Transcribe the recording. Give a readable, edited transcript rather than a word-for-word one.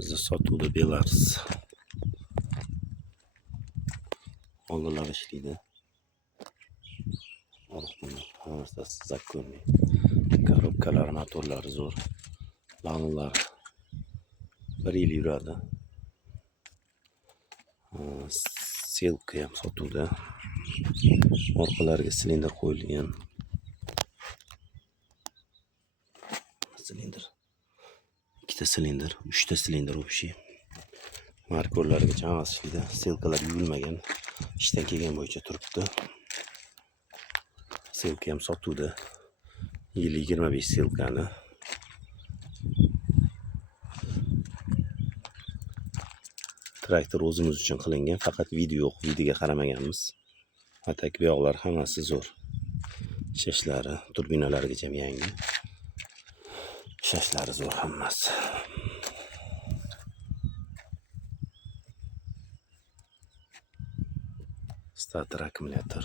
Bizni sotuvda Belarus oldinlar ishlaydi. Hammasi zakkonniy. Korobkalar, motorlari zo'r. Lavnlar 1 yil yuradi. Selka ham sotuvda. Orqalariga silindr qo'yilgan. Silindr. 2 ta silindr, 3 ta silindr общий. Markorlarga chamasi ishlaydi. Selkalar yuvilmagan. Ishdan kelgan bo'yicha turibdi. Selka ham sotuvda. Yili 25 selkani. Traktor o'zimiz uchun qilingan, faqat video yo'q, videoga qaramaganmiz. Atak bu yoqlar hammasi zo'r. Shashlari, turbinalarigacha yangi. Shashlari zo'r hammasi. Starter akkumulyator.